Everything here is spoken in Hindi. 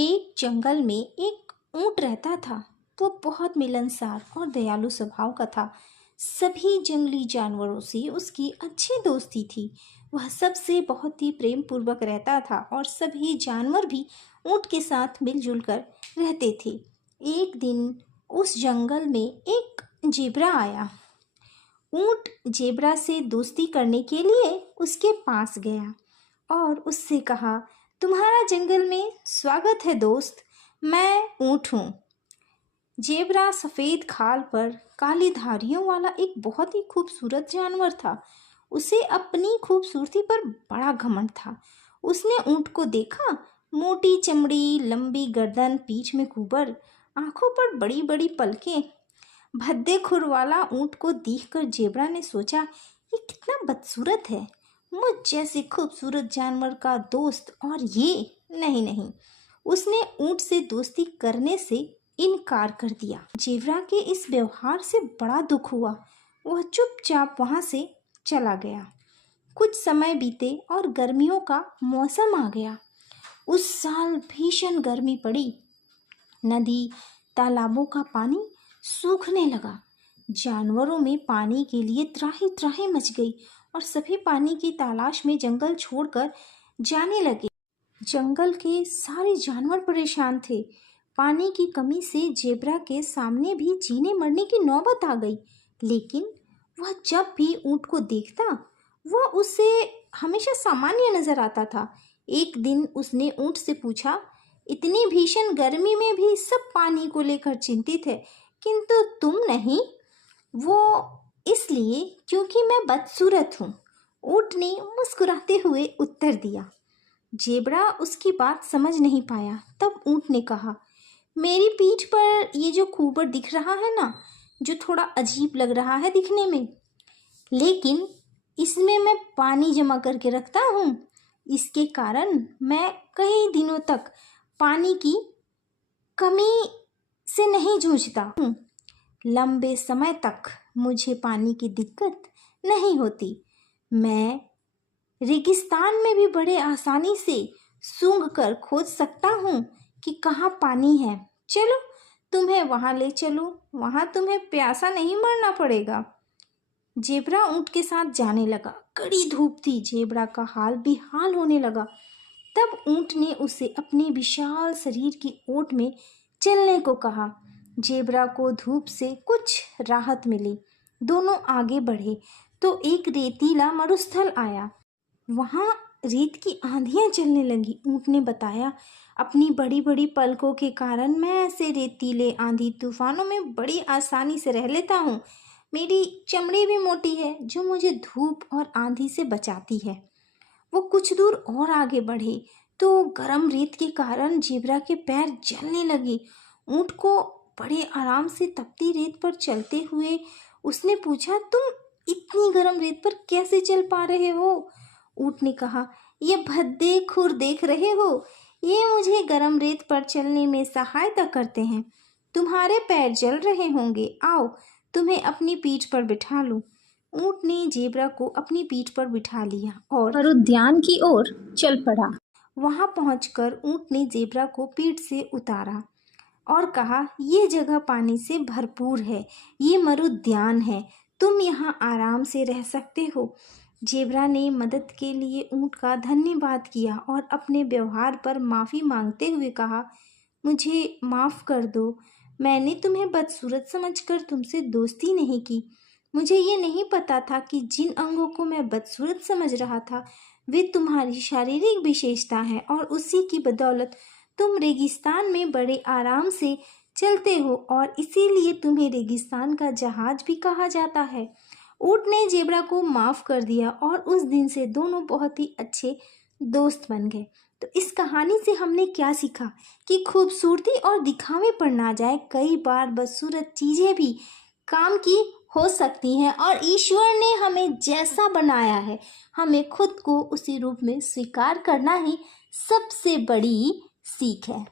एक जंगल में एक ऊंट रहता था। वो बहुत मिलनसार और दयालु स्वभाव का था। सभी जंगली जानवरों से उसकी अच्छी दोस्ती थी। वह सबसे बहुत ही प्रेम पूर्वक रहता था और सभी जानवर भी ऊंट के साथ मिलजुल कर रहते थे। एक दिन उस जंगल में एक जेब्रा आया। ऊंट जेब्रा से दोस्ती करने के लिए उसके पास गया और उससे कहा, तुम्हारा जंगल में स्वागत है दोस्त, मैं ऊंट हूँ। जेब्रा सफ़ेद खाल पर काली धारियों वाला एक बहुत ही खूबसूरत जानवर था। उसे अपनी खूबसूरती पर बड़ा घमंड था। उसने ऊंट को देखा। मोटी चमड़ी, लंबी गर्दन, पीठ में कुबर, आंखों पर बड़ी बड़ी पलकें। भद्दे खुर वाला ऊंट को देखकर जेब्रा ने सोचा, ये कितना बदसूरत है। मुझ जैसे खूबसूरत जानवर का दोस्त और ये नहीं नहीं। उसने ऊंट से दोस्ती करने से इनकार कर दिया। जेब्रा के इस व्यवहार से बड़ा दुख हुआ। वह चुपचाप वहां से चला गया। कुछ समय बीते और गर्मियों का मौसम आ गया। उस साल भीषण गर्मी पड़ी। नदी, तालाबों का पानी सूखने लगा। जानवरों में पानी के लिए त्राही त्राही मच गई और सभी पानी की तलाश में जंगल छोड़कर जाने लगे। जंगल के सारे जानवर परेशान थे। पानी की कमी से जेब्रा के सामने भी जीने मरने की नौबत आ गई। लेकिन वह जब भी ऊंट को देखता, वह उसे हमेशा सामान्य नजर आता था। एक दिन उसने ऊंट से पूछा, इतनी भीषण गर्मी में भी सब पानी को लेकर चिंतित है, किंतु तुम नहीं। वो इसलिए क्योंकि मैं बदसूरत हूँ, ऊंट ने मुस्कुराते हुए उत्तर दिया। जेब्रा उसकी बात समझ नहीं पाया। तब ऊंट ने कहा, मेरी पीठ पर ये जो खूबर दिख रहा है ना, जो थोड़ा अजीब लग रहा है दिखने में, लेकिन इसमें मैं पानी जमा करके रखता हूँ। इसके कारण मैं कई दिनों तक पानी की कमी से नहीं जूझता हूँ। लंबे समय तक मुझे पानी की दिक्कत नहीं होती। मैं रेगिस्तान में भी बड़े आसानी से सूंघ कर खोज सकता हूँ कि कहाँ पानी है। चलो तुम्हें वहाँ ले चलो, वहाँ तुम्हें प्यासा नहीं मरना पड़ेगा। जेब्रा ऊंट के साथ जाने लगा। कड़ी धूप थी। जेब्रा का हाल बेहाल होने लगा। तब ऊंट ने उसे अपने विशाल शरीर की ओट में चलने को कहा। जेब्रा को धूप से कुछ राहत मिली। दोनों आगे बढ़े तो एक रेतीला मरुस्थल आया। वहाँ रेत की आंधियां चलने लगी। ऊंट ने बताया, अपनी बड़ी बड़ी पलकों के कारण मैं ऐसे रेतीले आंधी तूफानों में बड़ी आसानी से रह लेता हूँ। मेरी चमड़ी भी मोटी है जो मुझे धूप और आंधी से बचाती है। वो कुछ दूर और आगे बढ़े तो गर्म रेत के कारण जेब्रा के पैर जलने लगे। ऊंट को बड़े आराम से तपती रेत पर चलते हुए उसने पूछा, तुम इतनी गर्म रेत पर कैसे चल पा रहे हो? ऊंट ने कहा, ये भद्दे खुर देख रहे हो, ये मुझे गर्म रेत पर चलने में सहायता करते हैं। तुम्हारे पैर जल रहे होंगे, आओ तुम्हें अपनी पीठ पर बिठा लूं। ऊंट ने जेब्रा को अपनी पीठ पर बिठा लिया और उद्यान की ओर चल पड़ा। वहां पहुंचकर ऊंट ने जेब्रा को पीठ से उतारा और कहा, यह जगह पानी से भरपूर है, ये मरुद्यान है, तुम यहाँ आराम से रह सकते हो। जेब्रा ने मदद के लिए ऊंट का धन्यवाद किया और अपने व्यवहार पर माफ़ी मांगते हुए कहा, मुझे माफ़ कर दो, मैंने तुम्हें बदसूरत समझकर तुमसे दोस्ती नहीं की। मुझे ये नहीं पता था कि जिन अंगों को मैं बदसूरत समझ रहा था वे तुम्हारी शारीरिक विशेषता है और उसी की बदौलत तुम रेगिस्तान में बड़े आराम से चलते हो और इसीलिए तुम्हें रेगिस्तान का जहाज भी कहा जाता है। ऊंट ने जेब्रा को माफ़ कर दिया और उस दिन से दोनों बहुत ही अच्छे दोस्त बन गए। तो इस कहानी से हमने क्या सीखा कि खूबसूरती और दिखावे पर ना जाए, कई बार बदसूरत चीज़ें भी काम की हो सकती हैं और ईश्वर ने हमें जैसा बनाया है हमें खुद को उसी रूप में स्वीकार करना ही सबसे बड़ी सीख है।